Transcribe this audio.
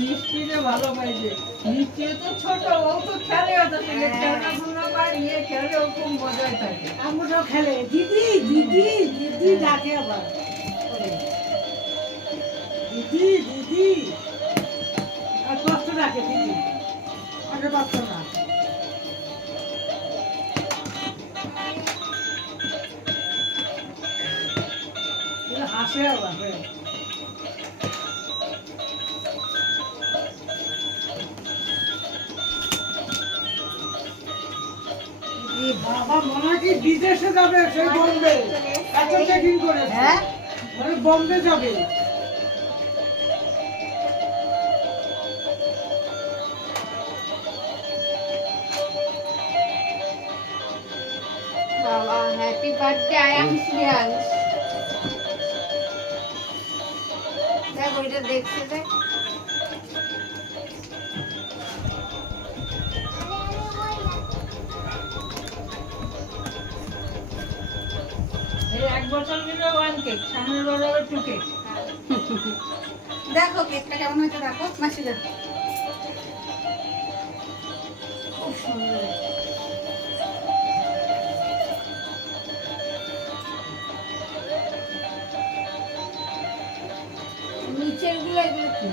মিষ্টিরে ভালো পাইছে। মিষ্টি তো ছোট, ও তো খেলে, তো খেলনা পায় নিয়ে খেলে, ও খুব মজায় থাকে। আমরাও খেলে দিদি দিদি দিদি ডাকে আবার দিদি দিদি আর কষ্ট ডাকে দিদি আগে পারত না হাসে আবার বাবা মনে হয় কি বিদেশে যাবে সেই বোম্বে এত চেকিং করে হ্যাঁ মানে বোম্বে যাবে বাবা হ্যাপি বার্থডে আয়াম শ্রেয়াংশ দেখ ওইটা দেখতে দেখ এই 1 বছর গেলে 1 কেক, সামনের বার হবে 2 কেক। দেখো কেকটা কেমন হয়েছে দেখো মাসি দেখো খুব সুন্দর নিচের গুলো এগুলো কি